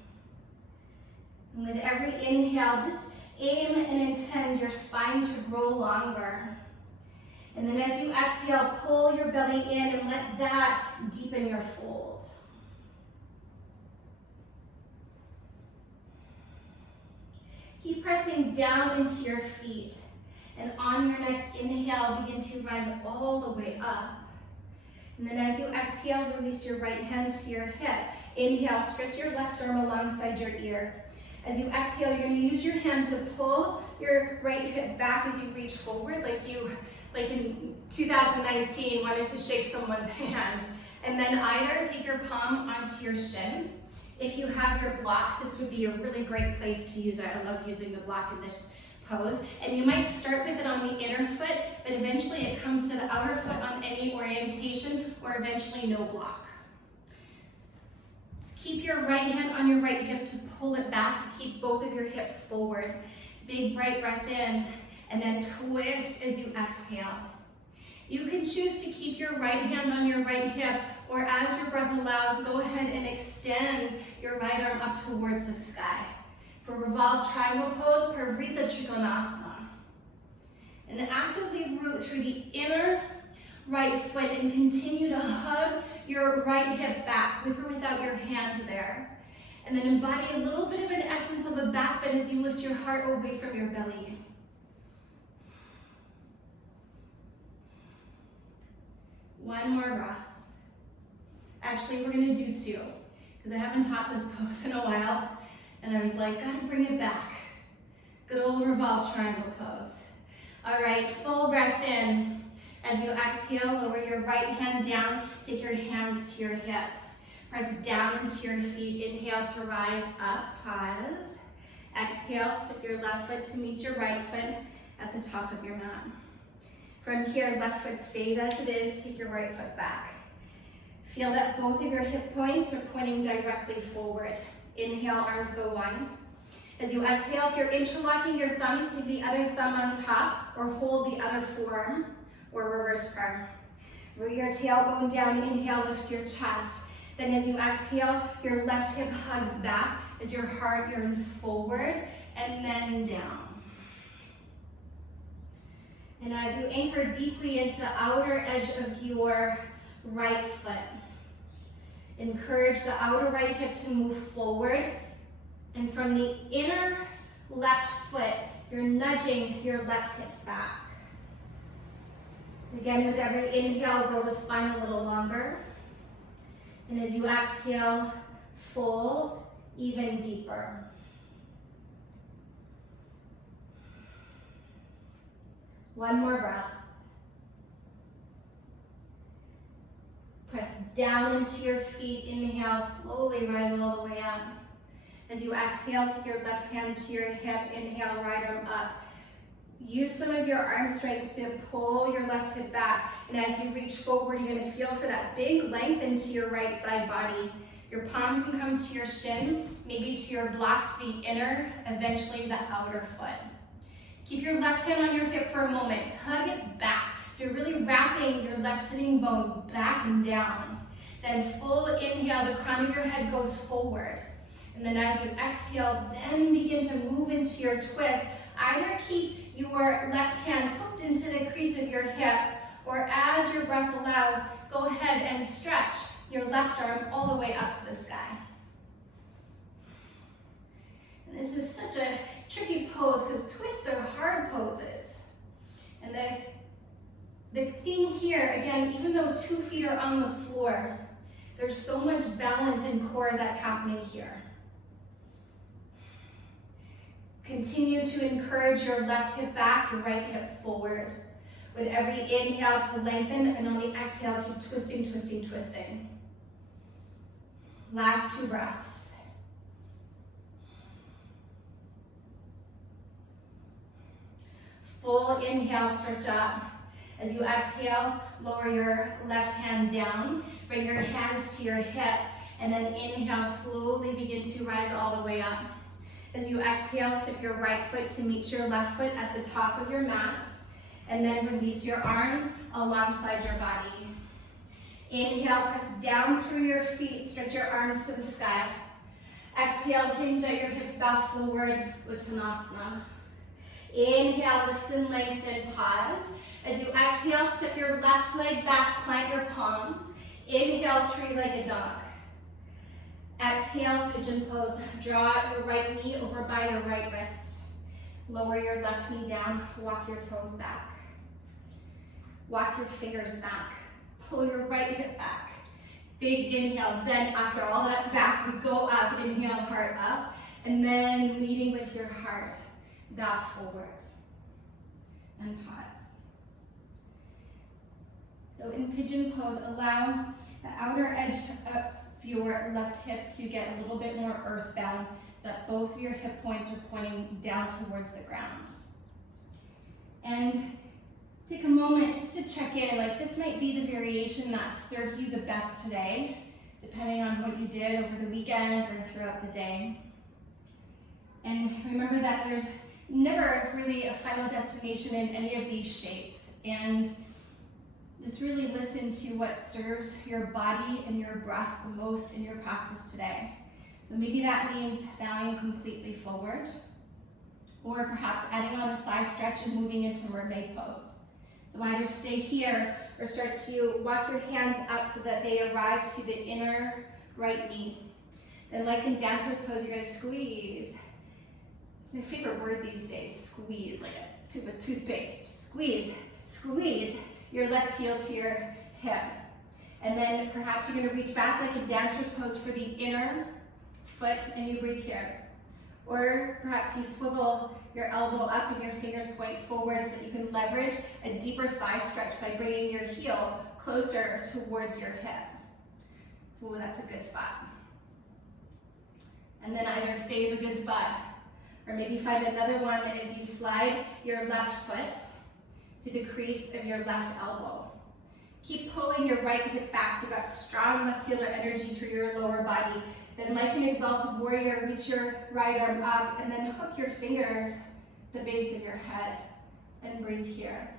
And with every inhale, just aim and intend your spine to grow longer. And then as you exhale, pull your belly in and let that deepen your fold. Keep pressing down into your feet. And on your next inhale, begin to rise all the way up. And then as you exhale, release your right hand to your hip. Inhale, stretch your left arm alongside your ear. As you exhale, you're going to use your hand to pull your right hip back as you reach forward, like in 2019, wanted to shake someone's hand. And then either take your palm onto your shin. If you have your block, this would be a really great place to use it. I love using the block in this pose. And you might start with it on the inner foot, but eventually it comes to the outer foot on any orientation, or eventually no block. Keep your right hand on your right hip to pull it back to keep both of your hips forward. Big bright breath in, and then twist as you exhale. You can choose to keep your right hand on your right hip, or as your breath allows, go ahead and extend your right arm up towards the sky. For Revolve Triangle Pose, Artichondrasana. And actively root through the inner right foot and continue to hug your right hip back, with or without your hand there. And then embody a little bit of an essence of a back bend as you lift your heart away from your belly. One more breath. Actually, we're gonna do two, because I haven't taught this pose in a while, and I was like, gotta bring it back. Good old Revolve Triangle Pose. All right, full breath in. As you exhale, lower your right hand down, take your hands to your hips. Press down into your feet, inhale to rise up, pause. Exhale, step your left foot to meet your right foot at the top of your mat. From here, left foot stays as it is, take your right foot back. Feel that both of your hip points are pointing directly forward. Inhale, arms go wide. As you exhale, if you're interlocking your thumbs, take the other thumb on top, or hold the other forearm, or reverse prayer. Root your tailbone down, inhale, lift your chest. Then as you exhale, your left hip hugs back as your heart yearns forward, and then down. And as you anchor deeply into the outer edge of your right foot, encourage the outer right hip to move forward. And from the inner left foot, you're nudging your left hip back. Again, with every inhale, grow the spine a little longer. And as you exhale, fold even deeper. One more breath. Press down into your feet. Inhale, slowly rise all the way up. As you exhale, take your left hand to your hip. Inhale, right arm up. Use some of your arm strength to pull your left hip back. And as you reach forward, you're gonna feel for that big length into your right side body. Your palm can come to your shin, maybe to your block, to the inner, eventually the outer foot. Keep your left hand on your hip for a moment. Hug it back. So you're really wrapping your left sitting bone back and down. Then full inhale, the crown of your head goes forward. And then as you exhale, then begin to move into your twist. Either keep your left hand hooked into the crease of your hip, or as your breath allows, go ahead and stretch your left arm all the way up to the sky. And this is such a tricky pose because twists are hard poses. And the thing here, again, even though 2 feet are on the floor, there's so much balance and core that's happening here. Continue to encourage your left hip back, your right hip forward. With every inhale to lengthen, and on the exhale, keep twisting, twisting, twisting. Last 2 breaths. Full inhale, stretch up. As you exhale, lower your left hand down. Bring your hands to your hips, and then inhale, slowly begin to rise all the way up. As you exhale, step your right foot to meet your left foot at the top of your mat, and then release your arms alongside your body. Inhale, press down through your feet, stretch your arms to the sky. Exhale, hinge at your hips, bow forward, Konasana. Inhale, lift and lengthen, pause. As you exhale, step your left leg back, plant your palms. Inhale, 3-legged dog. Exhale, pigeon pose. Draw your right knee over by your right wrist. Lower your left knee down, walk your toes back. Walk your fingers back. Pull your right hip back. Big inhale, then after all that back, we go up. Inhale, heart up. And then leading with your heart, bow forward. And pause. So in pigeon pose, allow the outer edge of your left hip to get a little bit more earthbound, so that both of your hip points are pointing down towards the ground. And take a moment just to check in, like this might be the variation that serves you the best today, depending on what you did over the weekend or throughout the day. And remember that there's never really a final destination in any of these shapes. And just really listen to what serves your body and your breath the most in your practice today. So maybe that means bowing completely forward, or perhaps adding on a thigh stretch and moving into mermaid pose. So either stay here or start to walk your hands up so that they arrive to the inner right knee. Then like in down twist pose, you're gonna squeeze. It's my favorite word these days, squeeze, like a tube of toothpaste. Squeeze, squeeze your left heel to your hip. And then perhaps you're gonna reach back like a down twist pose for the inner foot and you breathe here. Or perhaps you swivel your elbow up and your fingers point forward so that you can leverage a deeper thigh stretch by bringing your heel closer towards your hip. Ooh, that's a good spot. And then either stay in the good spot, or maybe find another one as you slide your left foot to the crease of your left elbow. Keep pulling your right hip back so you've got strong muscular energy through your lower body. Then like an exalted warrior, reach your right arm up and then hook your fingers at the base of your head and breathe here.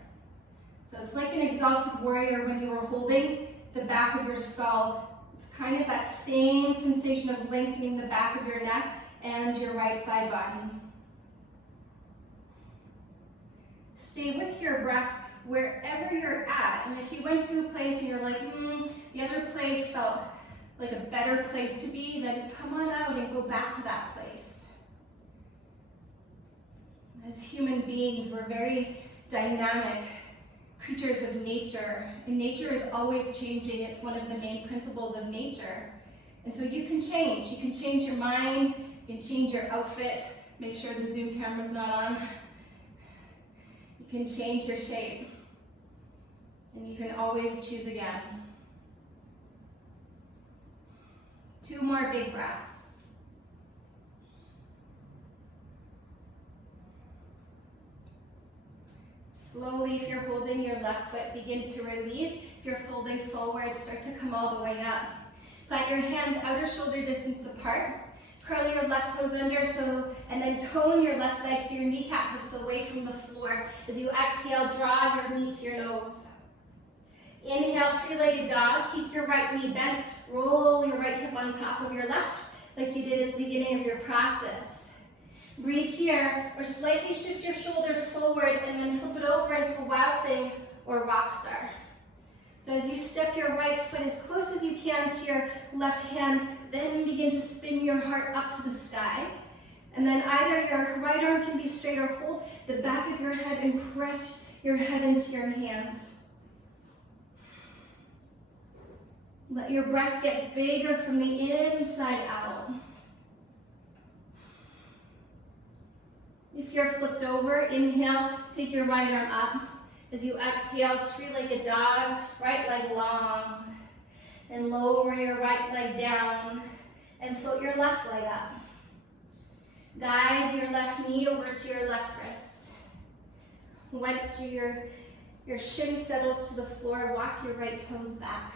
So it's like an exalted warrior when you were holding the back of your skull. It's kind of that same sensation of lengthening the back of your neck and your right side body. Stay with your breath wherever you're at. And if you went to a place and you're like, the other place felt like a better place to be, then come on out and go back to that place. As human beings, we're very dynamic creatures of nature, and nature is always changing. It's one of the main principles of nature. And so you can change. You can change your mind, you can change your outfit, make sure the Zoom camera's not on. You can change your shape, and you can always choose again. 2 more big breaths. Slowly, if you're holding your left foot, begin to release. If you're folding forward, start to come all the way up. Plant your hands outer shoulder distance apart. Curl your left toes under, and then tone your left leg so your kneecap lifts away from the floor. As you exhale, draw your knee to your nose. Inhale, 3-legged dog. Keep your right knee bent. Roll your right hip on top of your left, like you did at the beginning of your practice. Breathe here, or slightly shift your shoulders forward and then flip it over into Wild Thing or Rock Star. So as you step your right foot as close as you can to your left hand, then begin to spin your heart up to the sky. And then either your right arm can be straight or hold the back of your head and press your head into your hand. Let your breath get bigger from the inside out. If you're flipped over, inhale, take your right arm up. As you exhale, 3-legged dog, right leg long. And lower your right leg down and float your left leg up. Guide your left knee over to your left wrist. Once your shin settles to the floor, walk your right toes back.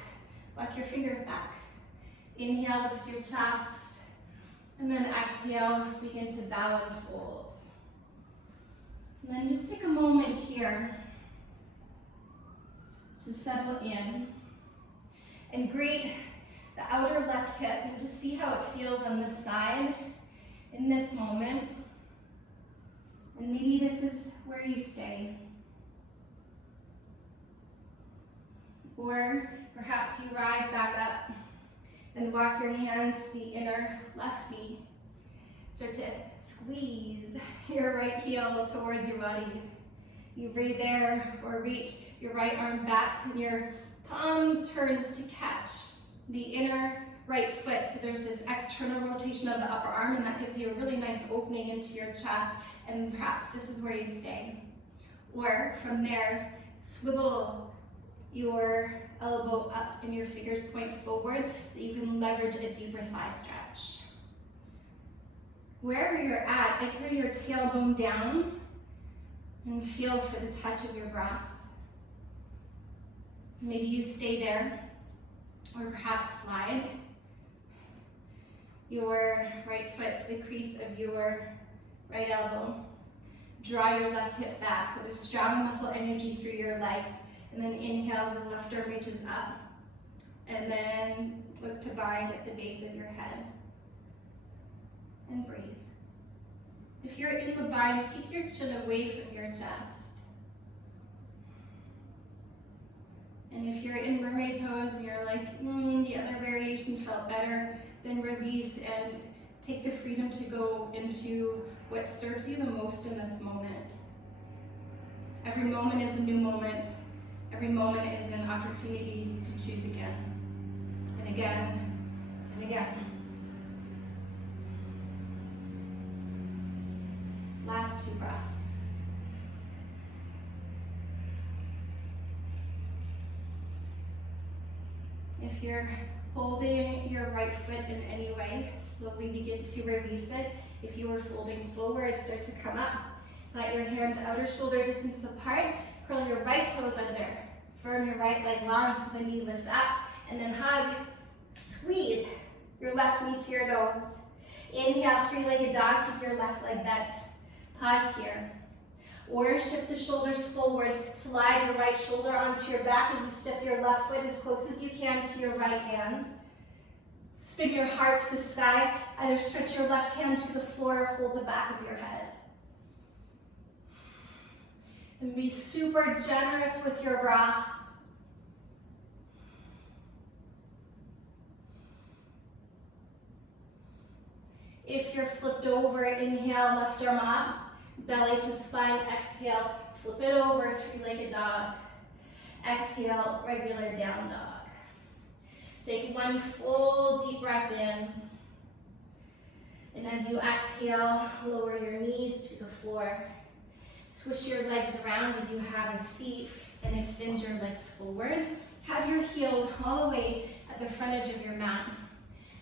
Walk your fingers back. Inhale, lift your chest. And then exhale, begin to bow and fold. And then just take a moment here to settle in and greet the outer left hip and just see how it feels on this side in this moment. And maybe this is where you stay. Or perhaps you rise back up and walk your hands to the inner left knee. Start to squeeze your right heel towards your body. You breathe there, or reach your right arm back and your palm turns to catch the inner right foot. So there's this external rotation of the upper arm, and that gives you a really nice opening into your chest, and perhaps this is where you stay. Or from there, swivel your elbow up and your fingers point forward so you can leverage a deeper thigh stretch. Wherever you're at, anchor your tailbone down and feel for the touch of your breath. Maybe you stay there, or perhaps slide your right foot to the crease of your right elbow. Draw your left hip back so there's strong muscle energy through your legs. And then inhale, the left arm reaches up. And then look to bind at the base of your head. And breathe. If you're in the bind, keep your chin away from your chest. And if you're in mermaid pose and you're like, the other variation felt better, then release and take the freedom to go into what serves you the most in this moment. Every moment is a new moment. Every moment is an opportunity to choose again, and again, and again. Last 2 breaths. If you're holding your right foot in any way, slowly begin to release it. If you were folding forward, start to come up. Let your hands outer shoulder distance apart. Curl your right toes under. Firm your right leg long so the knee lifts up. And then hug, squeeze your left knee to your nose. Inhale, 3-legged dog. Keep your left leg bent. Pause here. Or shift the shoulders forward. Slide your right shoulder onto your back as you step your left foot as close as you can to your right hand. Spin your heart to the sky. Either stretch your left hand to the floor or hold the back of your head. And be super generous with your breath. If you're flipped over, inhale, left arm up. Belly to spine, exhale, flip it over, 3-legged dog. Exhale, regular down dog. Take 1 full deep breath in. And as you exhale, lower your knees to the floor. Swish your legs around as you have a seat and extend your legs forward. Have your heels all the way at the front edge of your mat.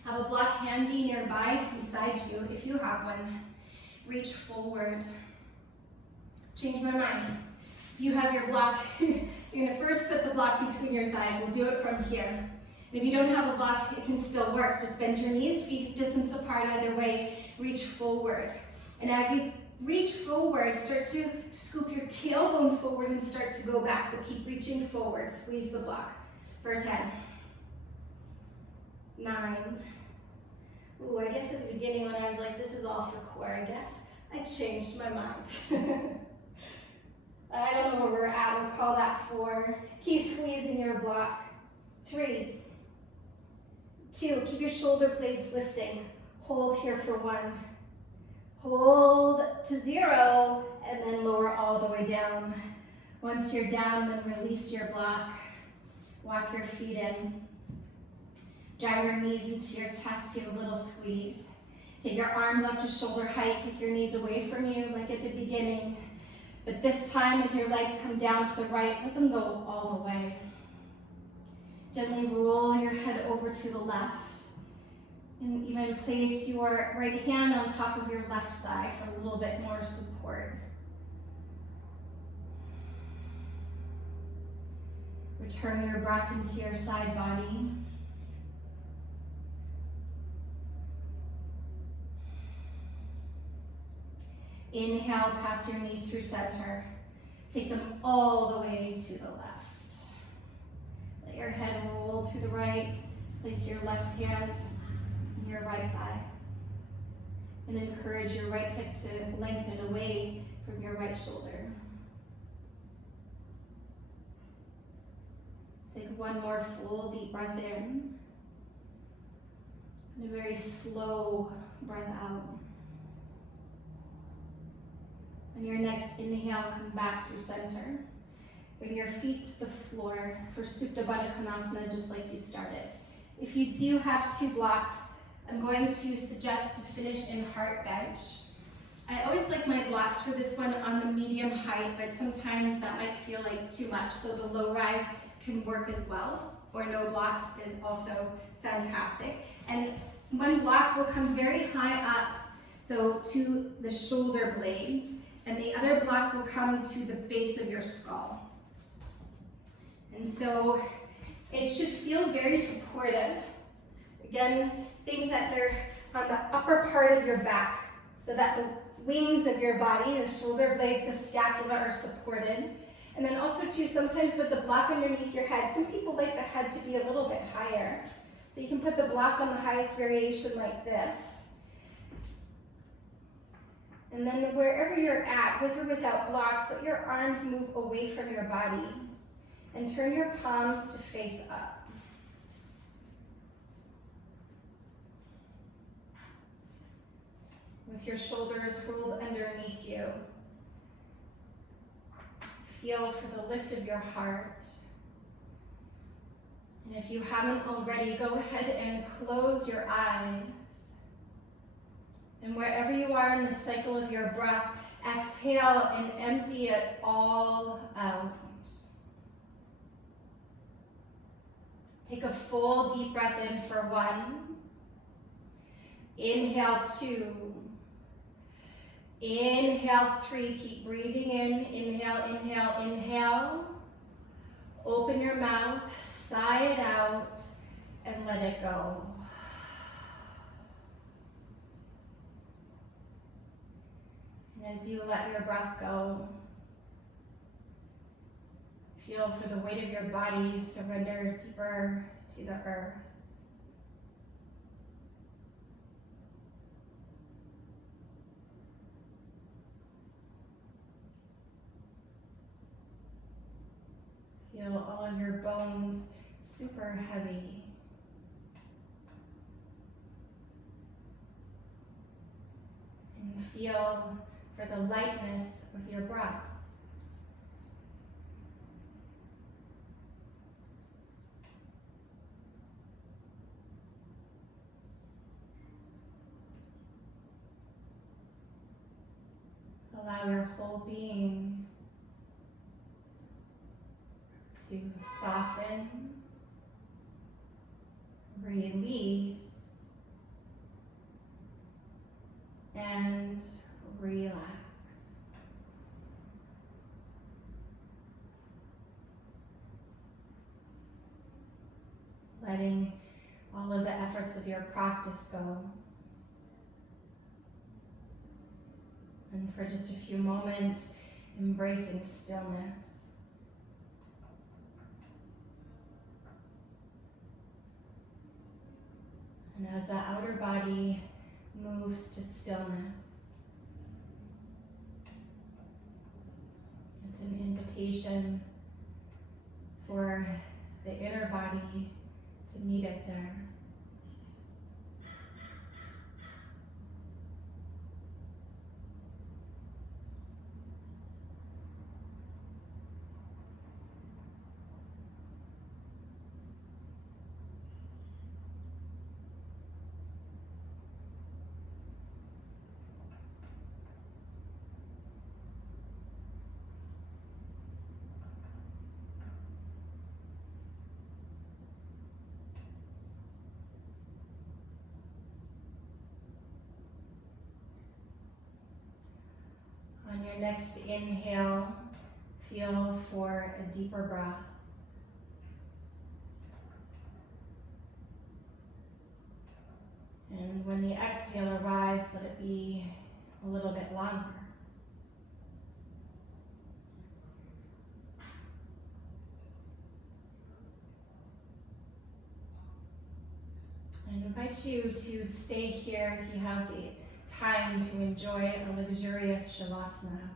Have a block handy nearby beside you if you have one. Reach forward. Change my mind. If you have your block, you're gonna first put the block between your thighs. We'll do it from here. And if you don't have a block, it can still work. Just bend your knees, feet distance apart either way. Reach forward. And as you reach forward, start to scoop your tailbone forward and start to go back, but keep reaching forward. Squeeze the block for 10, 9. Ooh, I guess at the beginning when I was like, this is all for core, I guess I changed my mind. I don't know where we're at, we'll call that 4. Keep squeezing your block. 3, 2, keep your shoulder blades lifting. Hold here for 1. Hold to 0, and then lower all the way down. Once you're down, then release your block. Walk your feet in. Drive your knees into your chest, give a little squeeze. Take your arms up to shoulder height, kick your knees away from you like at the beginning. But this time, as your legs come down to the right, let them go all the way. Gently roll your head over to the left. And even place your right hand on top of your left thigh for a little bit more support. Return your breath into your side body. Inhale, pass your knees through center. Take them all the way to the left. Let your head roll to the right. Place your left hand on your right thigh. And encourage your right hip to lengthen away from your right shoulder. Take 1 more full deep breath in. And a very slow breath out. On your next inhale, come back through center. Bring your feet to the floor for Supta Baddha Konasana, just like you started. If you do have 2 blocks, I'm going to suggest to finish in heart bench. I always like my blocks for this one on the medium height, but sometimes that might feel like too much. So the low rise can work as well, or no blocks is also fantastic. And one block will come very high up, so to the shoulder blades, and the other block will come to the base of your skull. And so it should feel very supportive. Again, think that they're on the upper part of your back, so that the wings of your body, your shoulder blades, the scapula are supported. And then also too, sometimes with the block underneath your head, some people like the head to be a little bit higher. So you can put the block on the highest variation like this. And then wherever you're at, with or without blocks, let your arms move away from your body and turn your palms to face up. With your shoulders rolled underneath you, feel for the lift of your heart. And if you haven't already, go ahead and close your eyes. And wherever you are in the cycle of your breath, exhale and empty it all out. Take a full deep breath in for 1. Inhale 2. Inhale 3, keep breathing in. Inhale, inhale, inhale. Open your mouth, sigh it out, and let it go. And as you let your breath go, feel for the weight of your body surrender deeper to the earth. Feel all of your bones super heavy. And feel for the lightness of your breath. Allow your whole being to soften, release, and relax. Letting all of the efforts of your practice go. And for just a few moments, embracing stillness. And as the outer body moves to stillness, it's an invitation for the inner body to meet it there. On your next inhale, feel for a deeper breath. And when the exhale arrives, let it be a little bit longer. I invite you to stay here if you have the time to enjoy a luxurious Shavasana.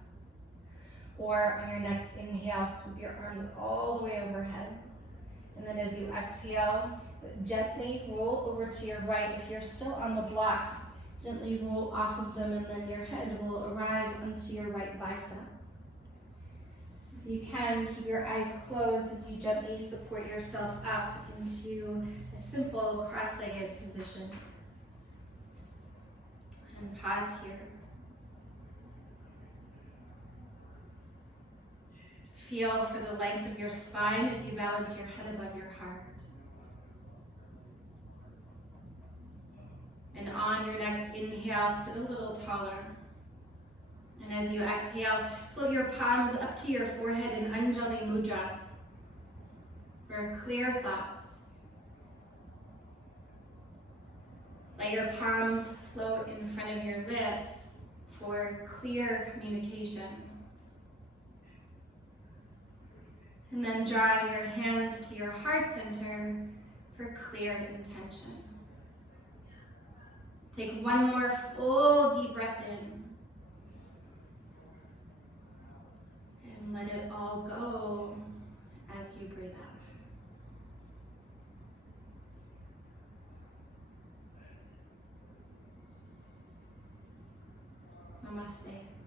Or on your next inhale, scoop your arms all the way overhead. And then as you exhale, gently roll over to your right. If you're still on the blocks, gently roll off of them, and then your head will arrive onto your right bicep. If you can, keep your eyes closed as you gently support yourself up into a simple cross-legged position. And pause here. Feel for the length of your spine as you balance your head above your heart. And on your next inhale, sit a little taller. And as you exhale, float your palms up to your forehead in Anjali Mudra, for clear thoughts. Let your palms float in front of your lips for clear communication. And then drawing your hands to your heart center for clear intention. Take one more full deep breath in. And let it all go as you breathe out. Namaste.